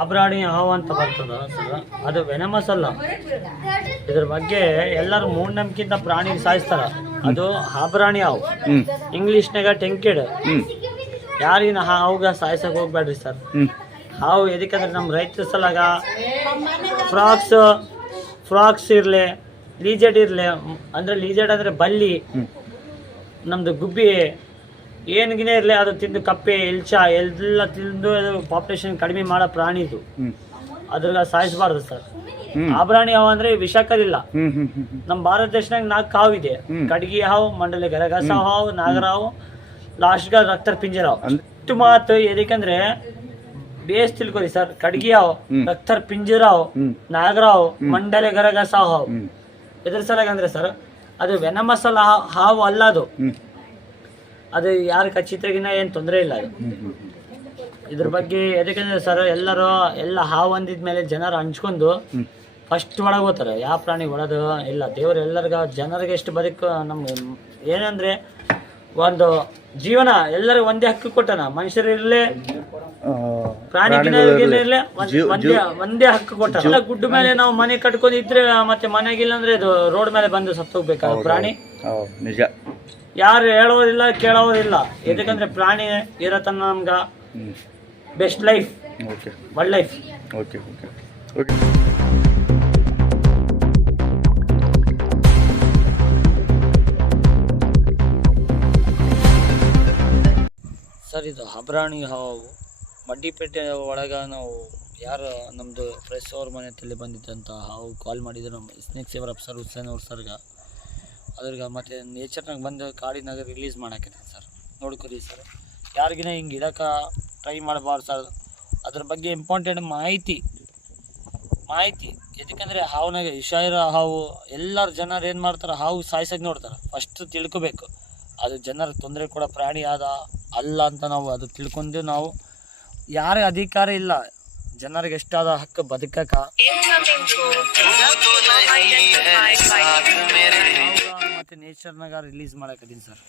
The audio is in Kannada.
ಆಬ್ರಾಣಿ ಹಾವು ಅಂತ ಬರ್ತದ ಸರ್, ಅದು ವೆನಮಸ್ ಅಲ್ಲ. ಇದ್ರ ಬಗ್ಗೆ ಎಲ್ಲರೂ ಮೂಢನಂಬಿಕೆಯಿಂದ ಪ್ರಾಣಿ ಸಾಯಿಸ್ತಾರ. ಅದು ಆಬ್ರಾಣಿ ಹಾವು, ಇಂಗ್ಲಿಷ್ನಾಗ ಟೆಂಕೆಡ್. ಯಾರಿನ ಹಾವುಗ ಸಾಯಿಸಕ್ ಹೋಗ್ಬೇಡ್ರಿ ಸರ್. ಹಾವು ಎದಕ್ಕಂದ್ರೆ ನಮ್ಮ ರೈತರ ಸಲಾಗ ಫ್ರಾಕ್ಸ್ ಇರಲಿ, ಲೀಜೆಡ್ ಇರಲಿ, ಅಂದರೆ ಲೀಜೆಡ್ ಅಂದರೆ ಬಲ್ಲಿ, ನಮ್ಮದು ಗುಬ್ಬಿ ಏನಿಗಿನೇ ಇರಲಿ ಅದು ತಿಂದು, ಕಪ್ಪೆ, ಎಲ್ಚ ಎಲ್ಲ ತಿಂದು ಅದು ಪಾಪ್ಯುಲೇಷನ್ ಕಡಿಮೆ ಮಾಡೋ ಪ್ರಾಣಿ ಇದು. ಅದ್ರಾಗ ಸಾಯಿಸಬಾರ್ದು ಸರ್. ಆಬ್ರಾಣಿ ಹಾವು ಅಂದ್ರೆ ವಿಷಕರಿಲ್ಲ. ನಮ್ಮ ಭಾರತ ದೇಶನಾಗ 4 ಹಾವು ಇದೆ: ಕಡ್ಗಿ ಹಾವು, ಮಂಡಲ ಗರಗಸ ಹಾವು, ನಾಗರ ಹಾವು, ಲಾಸ್ಟ್ಗ ರಕ್ತ ಪಿಂಜರ ಹಾವು. ಇಷ್ಟು ಮಾತು ಎದಕ್ಕಂದ್ರೆ ಬೇಸ್ ತಿಳ್ಕೊರಿ ಸರ್. ಕಡ್ಗಿ ಹಾವು, ರಕ್ತ ಪಿಂಜರ ಹಾವು, ನಾಗರ ಹಾವು, ಮಂಡಲ ಗರಗಸ ಹಾವು. ಇದ್ರ ಸಲಾಗ ಅಂದ್ರೆ ಸರ್ ಅದು ವೆನಮಸಲ್ ಹಾವು ಅಲ್ಲ. ಅದು ಯಾರು ಕಚ್ಚಿದ್ರಿಗಿನ ಏನು ತೊಂದರೆ ಇಲ್ಲ. ಅದು ಇದ್ರ ಬಗ್ಗೆ ಎದಕ್ಕಂದ್ರೆ ಸರ್ ಎಲ್ಲ ಹಾವು ಅಂದಿದ್ಮೇಲೆ ಜನರು ಹಂಚ್ಕೊಂಡು ಫಸ್ಟ್ ಒಳಗೆ ಹೋಗ್ತಾರೆ. ಯಾವ ಪ್ರಾಣಿ ಒಳದು ಇಲ್ಲ. ದೇವರು ಎಲ್ಲರಿಗ ಜನರಿಗೆ ಎಷ್ಟು ಬದುಕು ನಮ್ಗೆ ಏನಂದ್ರೆ ಒಂದು ಜೀವನ ಎಲ್ಲರಿಗೂ ಒಂದೇ ಹಕ್ಕು ಕೊಟ್ಟನ. ಮನುಷ್ಯರಿರ್ಲಿ, ಪ್ರಾಣಿಗಿರಲಿ ಒಂದೇ ಹಕ್ಕು ಕೊಟ್ಟ. ಎಲ್ಲ ಗುಡ್ಡ ಮೇಲೆ ನಾವು ಮನೆ ಕಟ್ಕೊಂಡಿದ್ರೆ ಮತ್ತೆ ಮನೆಗಿಲ್ಲ ಅಂದ್ರೆ ಇದು ರೋಡ್ ಮೇಲೆ ಬಂದು ಸತ್ತೋಗ್ಬೇಕಾಗ ಪ್ರಾಣಿ. ನಿಜ. ಯಾರು ಹೇಳೋದಿಲ್ಲ, ಕೇಳೋದಿಲ್ಲ. ಯಾಕಂದ್ರೆ ಪ್ರಾಣಿ ಇರತನ ನಮ್ಗ best life, world life. Sir ಇದು ಆಬ್ರಾಣಿ ಹಾವು ಮಡ್ಡಿಪೇಟೆ ಒಳಗ ನಾವು ಯಾರು ನಮ್ಮದು ಪ್ರೆಸ್ ಅವ್ರ ಮನೆ ತಲೆ ಬಂದಿದ್ದಂಥ ಹಾವು ಕಾಲ್ ಮಾಡಿದ್ರು ನಮ್ಮ ಸ್ನೇಕ್ ಸೇವರ್ ಅಫ್ಸರ್ ಹುಸೇನ್ ಅವ್ರ ಸರ್ಗ. ಅದ್ರಾಗ ಮತ್ತು ನೇಚರ್ನಾಗ ಬಂದು ಕಾಡಿನಾಗ ರಿಲೀಸ್ ಮಾಡಾಕೈತೆ ಸರ್. ನೋಡ್ಕೊರಿ ಸರ್, ಯಾರಿಗಿನ ಹಿಂಗೆ ಇಡಕ್ಕೆ ಟ್ರೈ ಮಾಡಬಾರ್ದು ಸರ್. ಅದ್ರ ಬಗ್ಗೆ ಇಂಪಾರ್ಟೆಂಟ್ ಮಾಹಿತಿ. ಯಾಕಂದರೆ ಹಾವುನಾಗ ವಿಷ ಇರೋ ಹಾವು ಎಲ್ಲರ ಜನರು ಏನು ಮಾಡ್ತಾರೆ, ಹಾವು ಸಾಯ್ಸಕ್ಕೆ ನೋಡ್ತಾರೆ. ಫಸ್ಟ್ ತಿಳ್ಕೊಬೇಕು ಅದು ಜನರ ತೊಂದರೆ ಕೊಡೋ ಪ್ರಾಣಿ ಅಲ್ಲ ಅಂತ. ನಾವು ಅದು ತಿಳ್ಕೊಂಡು ನಾವು ಯಾರೇ ಅಧಿಕಾರ ಇಲ್ಲ, ಜನರಿಗೆ ಎಷ್ಟಾದ ಹಕ್ಕು ಬದುಕಕ್ಕ. ಮತ್ತೆ ನೇಚರ್ನಾಗ ರಿಲೀಸ್ ಮಾಡಾಕತ್ತೀನಿ ಸರ್.